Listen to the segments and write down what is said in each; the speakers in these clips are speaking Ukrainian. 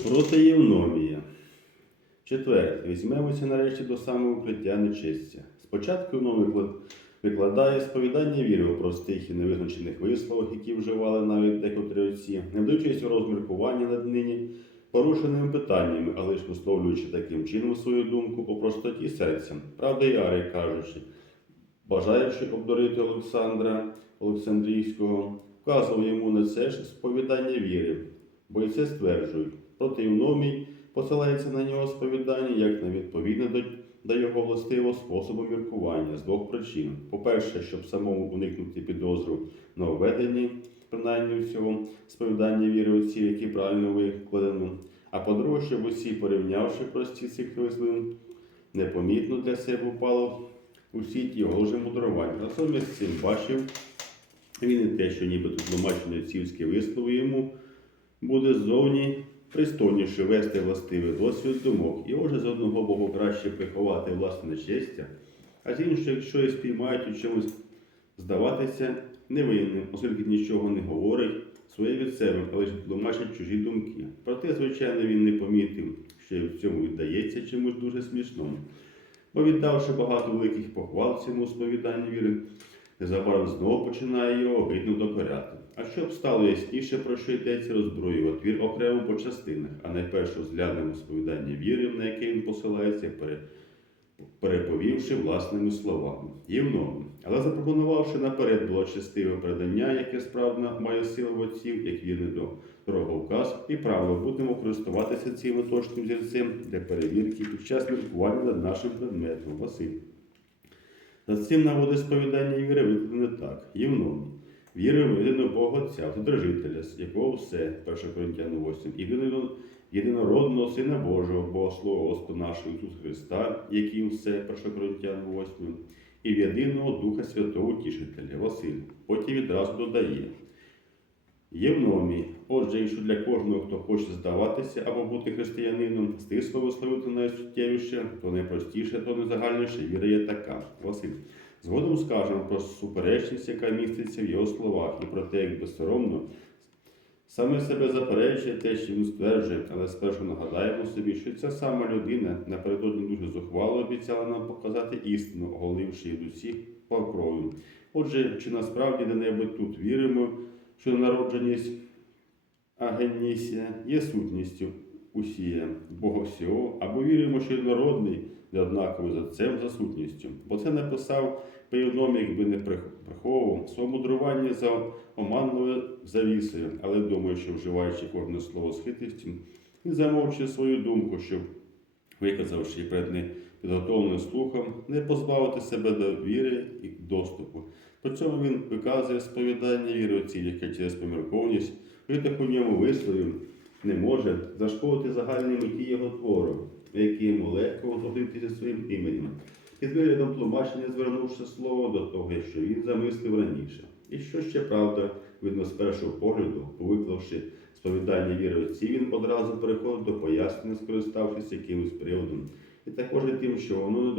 Проти Євномія. Четверте. Візьмемося нарешті до самоукриття нечистя. Спочатку Євном виклад- викладає сповідання віри у простих і невизначених висловах, які вживали навіть декотрі отці, не вдаючись у розміркування над нині порушеними питаннями, а лише висловлюючи таким чином свою думку у простоті серця. Правда, і Арій кажучи, бажаючи обдурити Олександра Олександрійського, вказував йому на це ж сповідання віри, бо й це стверджують. Проти Євномій посилається на нього сповідання як на відповідне до, до його властивого способу міркування з двох причин. По-перше, щоб самому уникнути підозру на введенні, принаймні всього, сповідання віри отців, які правильно викладено. А по-друге, щоб усі, порівнявши прості цих висловів, непомітно для себе впало у сіть його ж мудрування. Разом із цим бачив він і те, що нібито тлумачені отцівські вислови йому буде ззовні пристойніше вести властивий досвід думок, і може з одного боку краще приховати власне нещастя, а з іншого, якщо і спіймають у чомусь здаватися невинним, оскільки нічого не говорить своє від себе, але ж тлумачить чужі думки. Проте, звичайно, він не помітив, що в цьому віддається чомусь дуже смішному. Бо віддавши багато великих похвал цьому сповіданню віри, незабаром знову починає його гидно докоряти. А щоб стало ясніше, про що йдеться, розброював твір окремо по частинах, а найперше зглянемо сповідання віри, на яке він посилається, пере- переповівши власними словами. Євном, але запропонувавши наперед благочестиве передання, яке справді має силу отців, як вірний до дороговказ, і правило будемо користуватися цим точним зірцем для перевірки під час міркування над нашим предметом. Василь. За цим наводить сповідання віри викладене так. Євном. віри в єдиного Бога Отця, Вседержителя, з якого все, 1 Коринтян 8, і єдинородного Сина Божого, Бога Слова Господа нашого Ісуса Христа, який все, 1 Коринтян 8, і в єдиного Духа Святого Утішителя, Василь. Потім відразу додає. Євномій. Отже, якщо для кожного, хто хоче здаватися або бути християнином, стисло висловити найсуттєвіше, то найпростіше, то найзагальніше віра є така. Василь. Згодом скажемо про суперечність, яка міститься в його словах, і про те, як безсоромно саме себе заперечує те, що він стверджує, але спершу нагадаємо собі, що ця сама людина напередодні дуже зухвало обіцяла нам показати істину, оголивши від усіх покровів. Отже, чи насправді де-небудь тут віримо, що народженість Агенісія є сутністю усія Бога всього, або віримо, що народний не однаковий за отцем за сутністю. Бо це написав Пейном, якби не приховував своє мудрування за оманливою завісою, але думаю, що вживаючи кожне слово з хитрістю, він замовчує свою думку, щоб, виказавши перед непідготовленим слухом, не позбавити себе до віри і доступу. При цьому він виказує сповідання віри отців, яке через поміркованість витих у ньому висловів не може зашкодити загальній меті його твору, який йому легко озодитися своїм іменем, з виглядом тлумачення звернувши слово до того, що він замислив раніше. І що ще правда, видно з першого погляду, виклавши сповідання віри отців, він одразу переходить до пояснення, скориставшись якимось приводом, і також і тим, що воно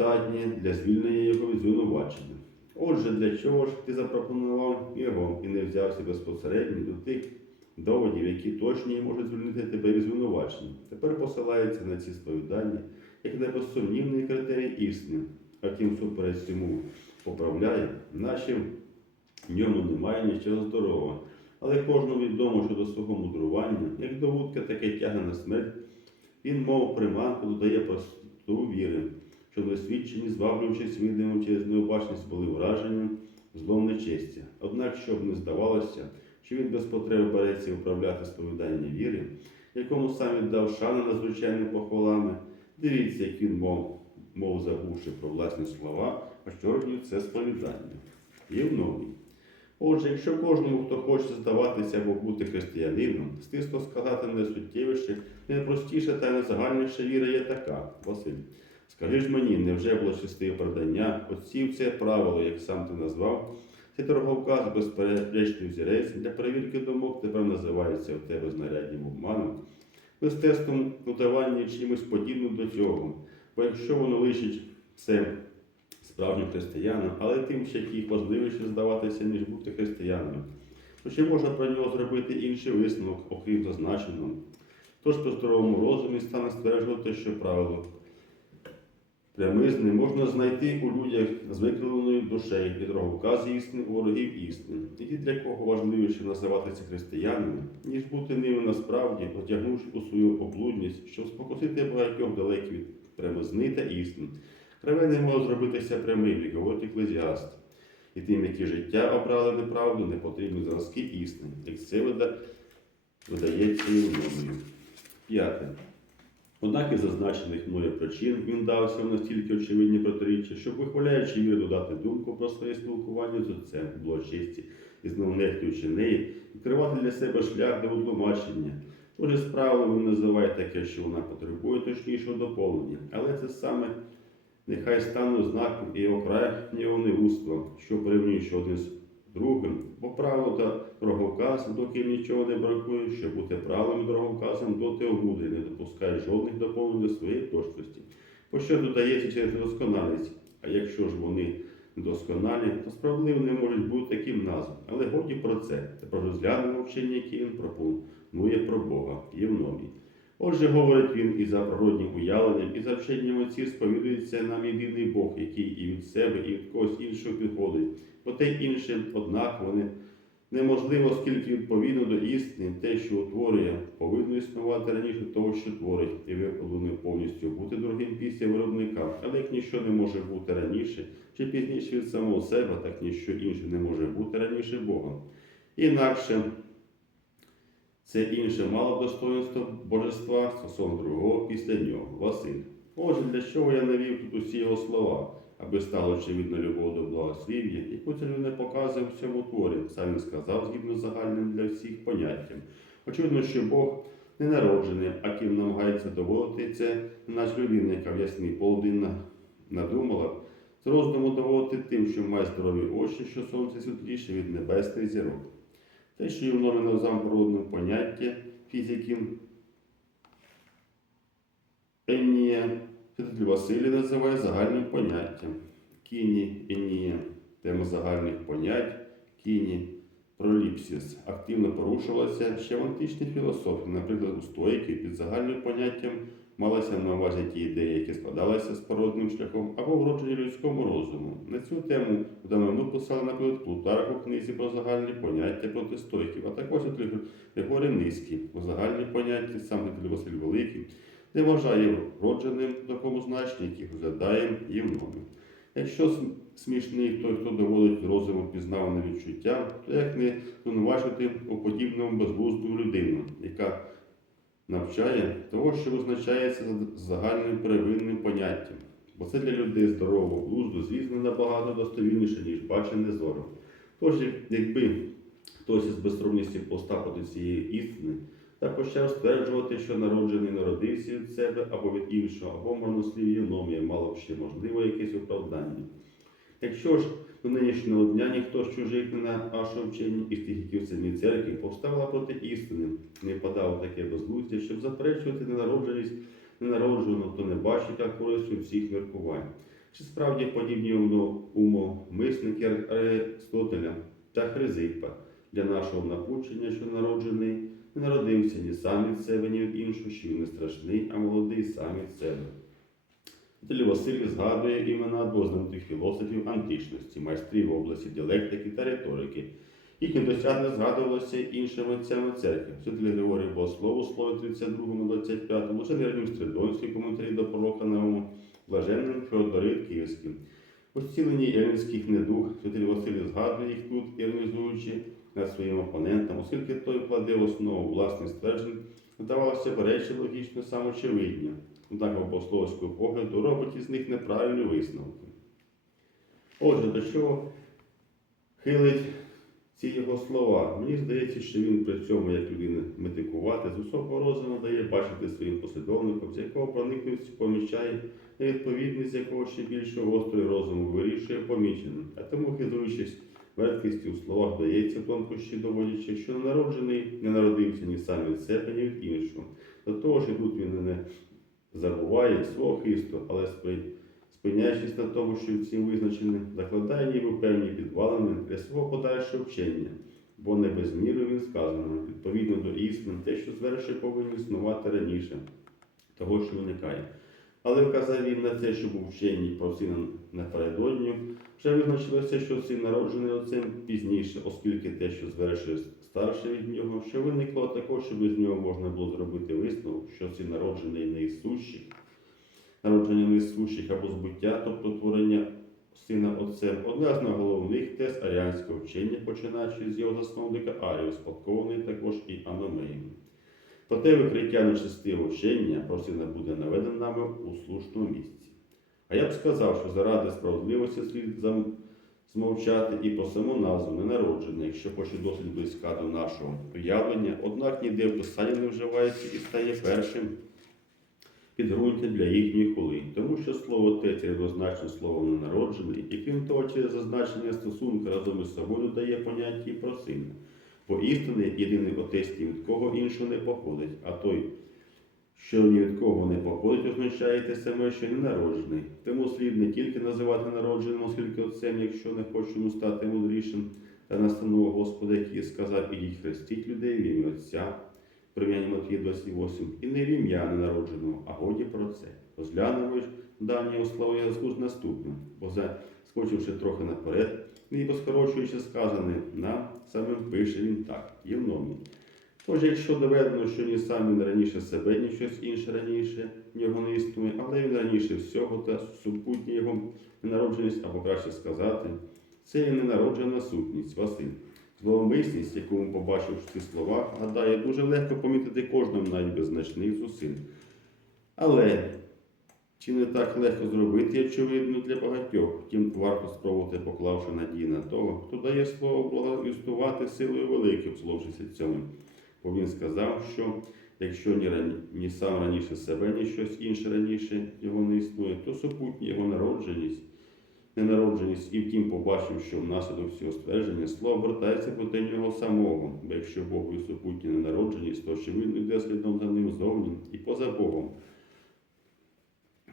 недостатнє для звільнення його від звинувачення. Отже, для чого ж ти запропонував його і не взявся безпосередньо до тих доводів, які точні можуть звільнити тебе від звинувачення? Тепер посилається на ці сповідання, як на безсумнівний критерій істини, а тим супереч цьому поправляє, наче в ньому немає нічого здорового. Але кожному відомо, що до свого мудрування, як до вудка, таке тягне на смерть, він, мов приманку, додає просту віри, що досвідчені, зваблюючись видимим через необачність, були вражені злом нечестя. Однак, щоб не здавалося, що він без потреби береться управляти сповідання віри, якому сам віддав шану надзвичайними похвалами, дивіться, як він мов, мов забувши про власні слова, очорнює це сповідання. Євновій. Отже, якщо кожному, хто хоче здаватися або бути християнином, стисло сказати найсуттєвіше, найпростіше та найзагальніше віра є така, Василь. Скажи ж мені, невже було благочестиве продання, отців це правило, як сам ти назвав, цей торговказ, безперечний взірець для перевірки думок тепер називається у тебе знаряднім обманом, мистецтвом удавання чимось подібним до цього. Бо якщо воно лишить це справжнім християнам, але тим ще їх важливіше здаватися, ніж бути християнами. то чи можна про нього зробити інший висновок, окрім зазначеного? Тож при здоровому розумі стане стверджувати, що правило прямизни можна знайти у людях з викривленою душею від роговказ істини у ворогів істини, і ті, для кого важливіше називатися християнами, ніж бути ними насправді, потягнувши у свою облудність, щоб спокусити багатьох далеких від прямизни та істин. Криве може зробитися прямим, говорить еклезіаст. І тим, які життя обрали неправду, не потрібні зразки істини, як це видається і мною. П'яте. Однак із зазначених мною причин він дався в настільки очевидні протиріччя, щоб, вихваляючи віру, додати думку про своє спілкування з отцем у благочесті і знову нехтуючи неї, відкривати для себе шлях до утлумачення. Тож із правилом він називає таке, що вона потребує точнішого доповнення, але це саме нехай стане знаком і окрайнього неуства, що порівнюючи один з другим, бо правило та дороговказ, доки нічого не бракує, щоб бути правилом і дороговказом, доти обуди, не допускає жодних доповнень до своєї точності. Бо що додається через недосконалість, а якщо ж вони недосконалі, то справедливо не можуть бути таким назвом. Але годі про це, тепер розглянемо вчення, яке він пропонує про Бога, Євномій. Отже, говорить він і за природнім уявленням, і за вченням отців сповідується нам єдиний Бог, який і від себе, і від когось іншого підходить. Бо те однак, вони неможливо, оскільки відповідно до істини, те, що утворює, повинно існувати раніше того, що творить, і ви повинні повністю бути другим після виробника. Але як ніщо не може бути раніше чи пізніше від самого себе, так ніщо інше не може бути раніше Бога. Інакше це інше мало достоинство божества стосовно другого після нього, Василь. Отже, для чого я навів тут усі його слова, аби стало очевидно любов до благослів'я, яку це не показує в цьому творі, сам він сказав згідно з загальним для всіх поняттям. Очевидно, що Бог не народжений, а ким намагається доводити це, наш людина, яка в ясний полдень надумала, з роздуму доводити тим, що має здорові очі, що сонце світліше від небесних зірок. Те, що є в природним поняття фізики, Енія, Святитель Василій називає загальним поняттям. Кіні, Енія, тема загальних понять, кіні, проліпсіс активно порушувалася ще в античній філософії, наприклад, у стоїків під загальним поняттям малася на увазі ті ідеї, які складалися з природним шляхом або вроджені людському розуму. На цю тему давно писали, наприклад, Плутарх у книзі про загальні поняття проти стоїків, а також Григорій Низький про загальні поняття, сам Святитель Василь Великий, не вважає вродженим такому значенні, який розглядає Євномів. Якщо смішний той, хто доводить розуму пізнаване відчуття, то як не звинувачити у подібному безглузду людину, яка навчає того, що визначається за загальним первинним поняттям. Бо це для людей здорового глузду, звісно, набагато достовірніше, ніж бачене зором. Тож, якби хтось із безструмністю постав до цієї істини, та почав стверджувати, що народжений народився від себе або від іншого, або марнослів єномія мало б ще можливо якесь оправдання. Якщо ж до нинішнього дня ніхто з чужих не на аше вчення і з тих, які в самій церкві повставила проти істини, не подав таке безглуздя, щоб заперечувати ненародженість ненародженого, то не бачить як користь у всіх міркувань. Чи справді подібні умомисники Аристотеля та Хризипа для нашого напучення, що народжений не народився ні сам від себе, ні від іншого, що він не страшний, а молодий сам від себе. Віталій Василь згадує імена двох знаменитих філософів античності, майстрів в області діалектики та риторики. Їхнє досягнення згадувалося іншими отцями церкви. Святитель Григорій Богослов у слові 32-25, Лучан Єрмін Стридонський коментарі до пророка Науму, Блаженним Феодорит Київський. У зціленні іринських недуг Святитель Василь згадує їх тут, іронізуючи над своїм опонентом, оскільки той вкладе основу власних стверджень, здавалося б, речі логічно самоочевидні. Однак богословського погляду робить із них неправильні висновки. Отже, до чого хилить ці його слова? Мені здається, що він при цьому, як людина метикувати, з високого розуму дає бачити своїм послідовникам, з якого проникнувся помічає, невідповідність якого ще більше гострий розуму вирішує поміченим. А тому, хизуючись верткістю у словах, дається тонкощі, доводячи, що народжений не народився ні сам від себе, ні від іншого. До того ж, і тут він не забуває свого хисту, але спиняючись на тому, що всім визначене, закладає ніби певні підвалини для свого подальшого вчення. бо не без міри він сказано, відповідно до істини, те, що зверши повинні існувати раніше, того, що виникає. Але вказав він на те, що був вчені про сина напередодню, вже визначилося, що син народжений отцем пізніше, оскільки те, що звершує старше від нього, що виникло також, щоб з нього можна було зробити висновок, що син народжений не із сущих, народження не з сущих або збуття, тобто творення сина отцем, одна з головних тез аріанського вчення, починаючи з його засновника Арію, спадкований також і Аномеєм. Проте викриття нечистивого вчення про сина буде наведено нами у слушному місці. А я б сказав, що заради справедливості слід змовчати і про саму назву ненароджений, якщо хоч досить близька до нашого уявлення, однак ніде в писанні не вживається і стає першим підґрунтя для їхньої хули, тому що слово те рівнозначне словом ненароджений, і крім того, через зазначення стосунку разом із собою дає поняття і про сина. Істини єдиний отець ні від кого іншого не походить, а той, що ні від кого не походить, означає те саме, що ненароджений. Тому слід не тільки називати народженим, оскільки отцем, якщо не хочемо стати мудрішим, та настанову Господа, який сказав, ідіть хрестіть людей в ім'я Отця, Прим'яні Матвія 28, і не в ім'я ненародженого, а годі про це. Розглянемо ж дані слово зв'язку з наступним, бо заскочивши трохи наперед, ніби скорочуючи сказане, нам самим пише він так, Євномій. Тож, якщо доведено, що ні сам він раніше себе, ні щось інше раніше нього не існує, але він раніше всього та супутня його ненародженість, або краще сказати, це і ненароджена сутність, Василь. Зловмисність, яку ми побачив в ці слова, гадаю, дуже легко помітити кожному навіть без значних зусиль. Але чи не так легко зробити, очевидно, для багатьох, втім варто спробувати, поклавши надії на того, хто дає слово благовістувати силою великим, зловшися цьому. Бо він сказав, що якщо ні, рані, ні сам раніше себе, ні щось інше раніше його не існує, то супутня його народженість, ненародженість, і втім побачив, що внаслідок цього ствердження слово вертається проти нього самого, бо якщо Богу і супутня ненародженість, то очевидно йде слідом за ним зовні і поза Богом.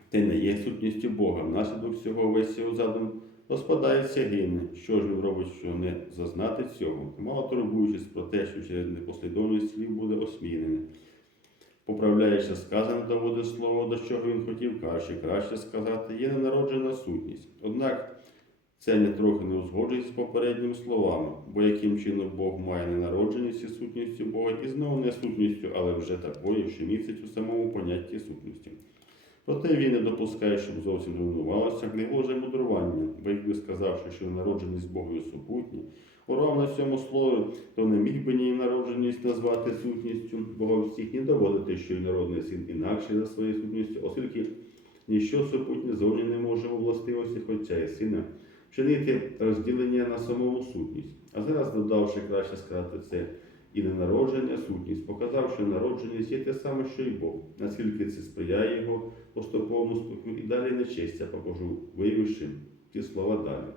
Те не є сутністю Бога. Внаслідок цього весь його задум розпадається гине. Що ж він робить, що не зазнати цього? Мало турбуючись про те, що через непослідовність слів буде осмінене. Поправляючи сказане, доводить слово, до чого він хотів, каже, краще сказати, є ненароджена сутність. Однак це не трохи не узгоджується з попередніми словами, бо яким чином Бог має ненародженість і сутністю Бога, і знову не сутністю, але вже такою, що містить у самому понятті сутності. Проте він не допускає, щоб зовсім руйнувалося гниложе мудрування, бо якби сказавши, що народженість Богою супутні, урвав на цьому слові, то не міг би ні народженість назвати сутністю Бога всіх, ні доводити, що й народний син інакший за своєю сутністю, оскільки ніщо супутнє зовні не може у властивості Отця і сина вчинити розділення на самому сутність. А зараз, додавши краще сказати це, і ненародження сутність, показав, що народженість є те саме, що й Бог, наскільки це сприяє його поступовому спокою і далі нечестя покажу, виявивши ті слова далі.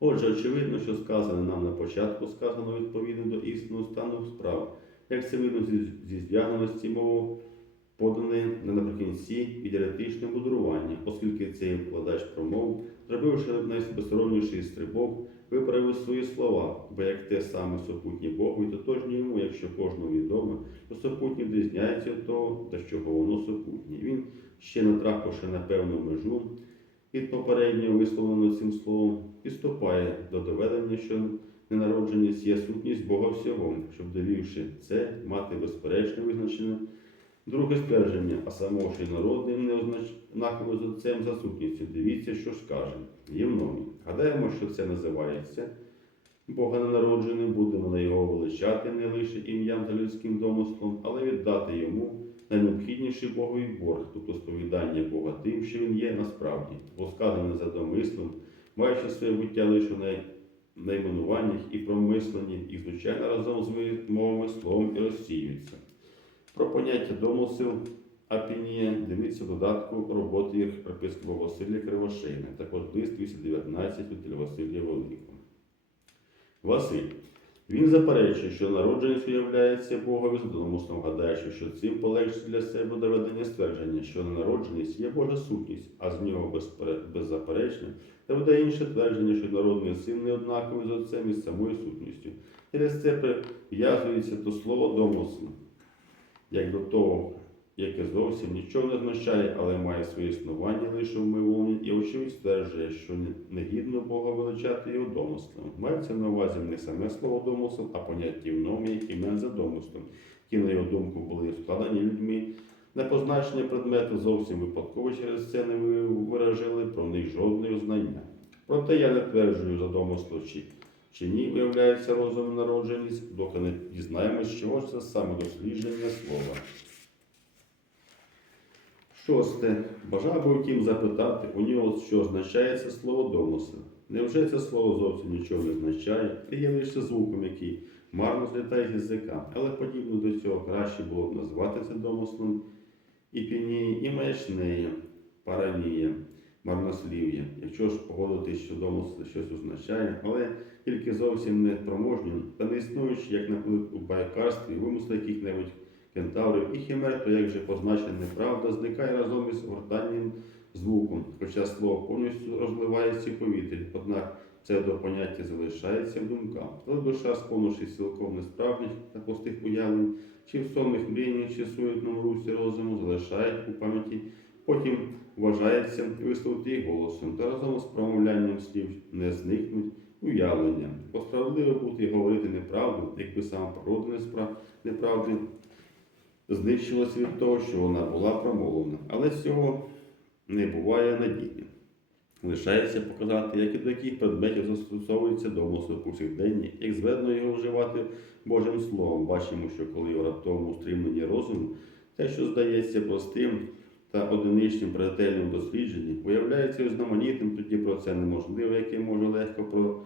Отже, очевидно, що сказане нам на початку, сказано відповідно до істинного стану справ, як це видно зі, зв'язаності мови, подане наприкінці мудрування, оскільки цей вкладач промов, зробивши найбезсоромніший стрибок, виправив свої слова, бо як те саме супутнє Богу, і тотожні йому, якщо кожному відомо, то супутнє відрізняється від того, до чого воно супутнє. Він, ще натрапивши на певну межу, від попереднього висловленого цим словом, підступає до доведення, що ненародженість є сутність Бога всього, щоб довівши це, мати безперечне визначення. Друге ствердження, а самого ж і народним не ознаково з отцем за сутністю. Дивіться, що ж каже. Євномій. Гадаємо, що це називається Бога ненародженим, будемо на його величати не лише ім'ям та людським домислом, але віддати йому найнеобхідніший Богові борг, тобто сповідання Бога тим, що він є насправді, бо сказане за домислом, маючи своє буття лише в най... найменуваннях і промисленні, і, звичайно, разом з мовами словом і розсіюється. Про поняття домисел Апінія дивиться додатку роботи єпископа Василія Кривошейна, також лист 219 від Василія Великого. Василь. Він заперечує, що народженість уявляється Богові з домислом, гадаючи, що цим полегшить для себе доведення ствердження, що ненародженість є Божа сутність, а з нього беззаперечно доведе інше твердження, що народний син не однаковий з отцем і самою сутністю. Через це прив'язується до слова домислу, як до того, яке зовсім нічого не означає, але має своє існування лише в мивоні, і очевидь стверджує, що не- негідно Бога величати його домислом. Мається на увазі не саме слово домислом, а поняття в номі імен за домислом, які, на його думку, були складені людьми. На позначення предмету зовсім випадково через це не виражили про них жодного знання. Проте я не тверджую за домисло чи, чи ні виявляється розум народженість, доки не дізнаємось, чого це саме дослідження слова. Шосте. Бажав би втім запитати у нього, що означає це слово домисел. Невже це слово зовсім нічого не означає, і є лише звуком, який марно злітає з язика, але подібно до цього краще було б назвати це домислом і пінії, і маячнею, паранія, марнослів'я. Якщо ж погодитись, що домисел щось означає, але тільки зовсім не спроможні та не існуючи, як наприклад у байкарстві, вимисли яких-небудь кентаврів і химер, то як же позначена неправда, зникає разом із гортанням звуком, хоча слово повністю розливається в повітрі, однак це до поняття залишається в думках. Але душа, сповнившись цілком несправжніх та пустих уявлень, чи в сонних мріяннях, чи в суетному русі розуму, залишають у пам'яті, потім вважається висловити їх голосом, та разом з промовлянням слів не зникнуть уявлення. Бо бути і говорити неправду, якби сама природа неправди знищилася від того, що вона була промовлена. Але цього не буває надійним. Лишається показати, як і до яких предметів застосовується домисли повсякденні, як зведено його вживати Божим Словом. Бачимо, що коли у раптовому стримленні розуму, те, що здається простим та одиничним при ретельному дослідженні, виявляється різноманітним, тоді про це неможливо, яке може легко про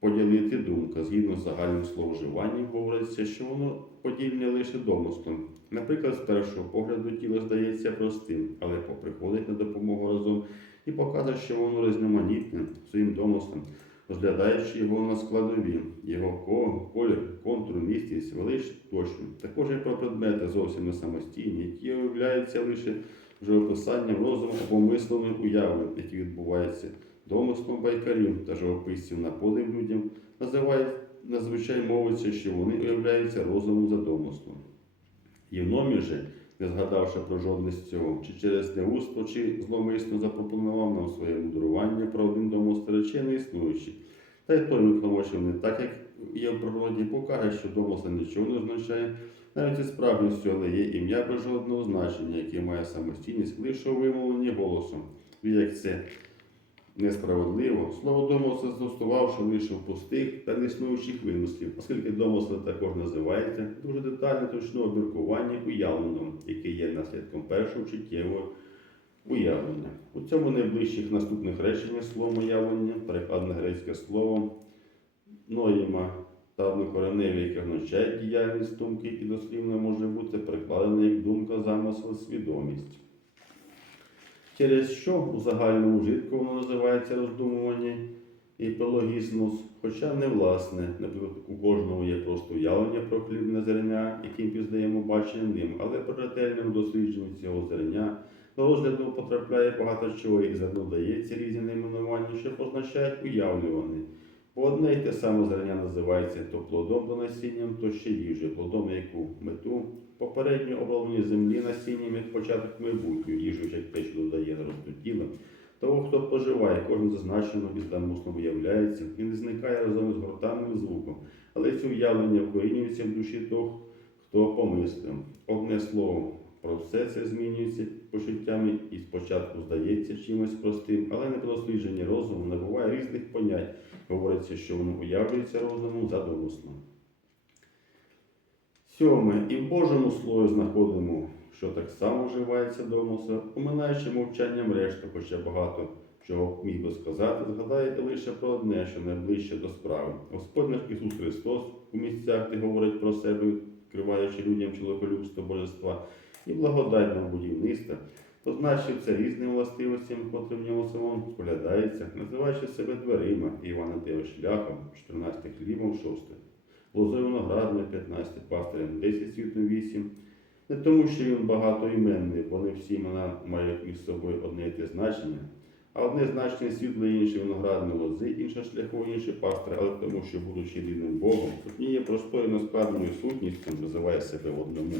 поділити думка. Згідно з загальним словоживанням, говориться, що воно подібне лише домислом. Наприклад, з першого погляду тіло здається простим, але приходить на допомогу разом і показує, що воно різноманітне своїм домислом, розглядаючи його на складові, його колір, контур, місткість, велич точно. Також і про предмети зовсім не самостійні, які являються лише вже описанням розуму або мисленим уявленням, які відбуваються домислом байкарів та живописців на подив людям, називають надзвичай мовиться, що вони уявляються розумом за домислом. Євномір же, не згадавши про жодне з цього, чи через неуство, чи зломисно запропонував нам своє мудрування про один домостерече не існуючий. Та й той витлумачив не так, як є в природі, покаже, що домисел нічого не означає, навіть і справжністю, але є ім'я без жодного значення, яке має самостійність лише у вимовленні голосом. Як це несправедливо, слово домисел застосувавши лише в пустих та неіснуючих вимислів, оскільки домисли також називається дуже детальне точне обміркування уявленого, яке є наслідком першого чуттєвого уявлення. У цьому найближчих наступних реченнях словом уявлення перекладне грецьке слово ноїма та однокореневе, яке означає діяльність думки і дослівно може бути перекладене як думка, замисел, свідомість. Через що у загальному житку воно називається роздумування і пелогізмус, хоча не власне, наприклад, у кожного є просто уявлення про хлібне зерня, яким пізнаємо бачення ним, але при ретельному дослідженні цього зерня до розгляду потрапляє багато чого і зерно дається різні найменування, що позначають уявлюваний. Одне й те саме зерня називається то плодом до насінням, то ще їжею, плодом яку мету, попередньо оброблені землі насінням як початок майбутнього, їжу як те, що додає росту тіла. Того, хто поживає, кожен зазначено і замусно виявляється і не зникає разом із гортанним звуком, але ці уявлення вкорінюються в душі того, хто помислив. Одне слово, про все це змінюється почуттями і спочатку здається чимось простим, але не по дослідженні розуму набуває різних понять. Говориться, що воно уявлюється розумом за домислом. Сьоме. І в Божому слові знаходимо, що так само вживається домисел, оминаючи мовчанням решту, хоча багато чого міг би сказати, згадаєте лише про одне, що найближче до справи. Господь наш Ісус Христос у місцях, де говорить про себе, відкриваючи людям чоловіколюбство божества і благодатного будівництва, Позначив це різними властивостями, котрі в ньому самому споглядається, називаючи себе дверима Івана Дева шляхом, 14 хлібом, 6, лозою виноградною, 15, пастирем 10 світом 8. Не тому, що він багатоіменний, вони всі імена мають між собою одне і те значення, а одне значення світло, інше виноградної лози, інше шляху, інше пастир, але тому, що, будучи єдиним Богом, однією простою нескладною сутністю називає себе в одному.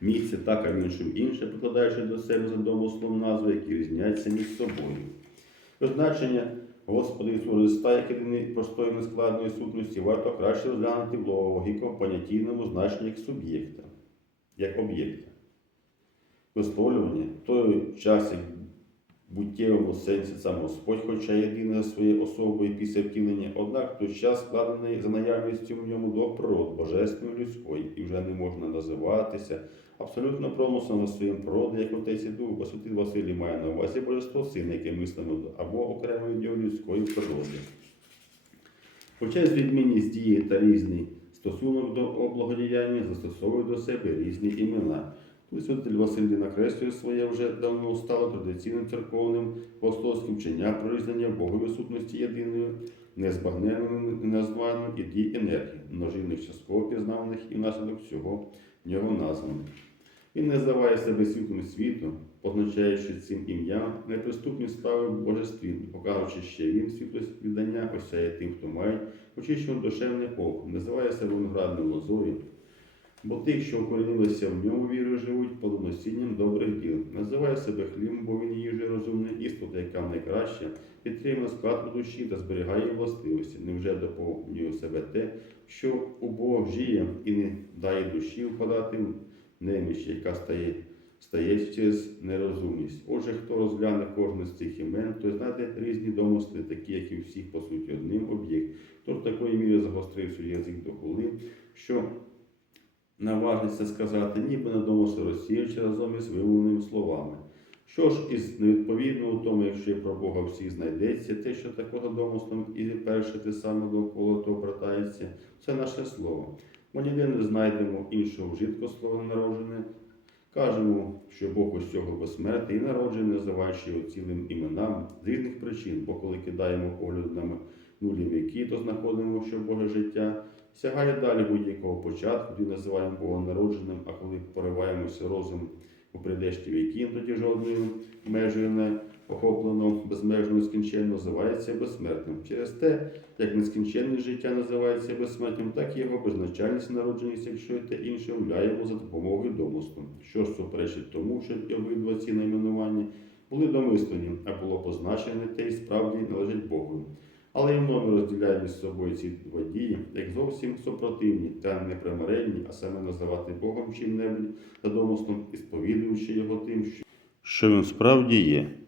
Місце так, а в іншому інше, прикладаючи до себе за домислом назви, які різняться між собою. Призначення Господи Ісуса Христа, як єдиної простої нескладної сутності, варто краще розглянути в логіко понятійному значенні як суб'єкта, як об'єкта. Висловлювання в той час, як буттєвому сенсі сам Господь, хоча єдине своєю особою після втілення, однак той час складений за наявністю в ньому двох природ, божественної людської, і вже не можна називатися абсолютно промислом за своїм природою, як отець і дух, бо святий Василій має на увазі божество сина, яке мислимо або окремо від його людської природи. Хоча з відмінність дії та різний стосунок до облагодіяння застосовують до себе різні імена. Тут святитель Василій накреслює своє вже давно стало традиційним церковним апостольським вчення про різнення Богові сутності єдиної, незбагненною, неназваною і дій енергії, множинних частково пізнаваних і внаслідок цього нього названих. Він називає себе світлом світу, позначаючи цим ім'ям неприступні справи в божестві, показуючи ще він світлость віддання осяє тим, хто має очищену душевний пох, називає себе виноградною лозою, бо тих, що укорінилися в ньому вірою, живуть повносінням добрих діл. Називає себе хлібом, бо він їжа розумна істота, яка найкраща, підтримує склад у душі та зберігає властивості. Невже доповнює себе те, що убожіє і не дає душі впадати в неміч, яка стає, стає через нерозумність. Отже, хто розгляне кожне з цих імен, той знайде різні домисли, такі, як і всіх, по суті, одним об'єкт. Тож такої міри загострив свій язик до хули, що наважиться сказати, ніби на домисли розсіючи разом із вимовленими словами. Що ж із невідповідного тому, якщо і про Бога всі знайдеться, те, що такого домислом і перше те саме довкола то обертається, це наше слово. Ми ніде не знайдемо іншого вжитку слова народжене. Кажемо, що Бог усього безсмертний і народжений, називаючи його цілим іменам з різних причин, бо коли кидаємо погляд на нулі віки, то знаходимо, що Боже життя сягає далі будь-якого початку, тоді називаємо Бога народженим, а коли пориваємося розум у прийдешні віки, тоді жодною межею не охоплено безмежно нескінченно називається безсмертним. Через те, як нескінченне життя називається безсмертним, так і його безначальність і народженість, якщо те інше, вляємо за допомогою домислу. Що ж суперечить тому, що обидва ці найменування були домислені, а було позначене те і справді належить Богу. Але й мною розділяє між собою ці два як зовсім супротивні та непримиренні, а саме називати Богом чим-небудь за домислом і сповідуючи його тим, що, що він справді є.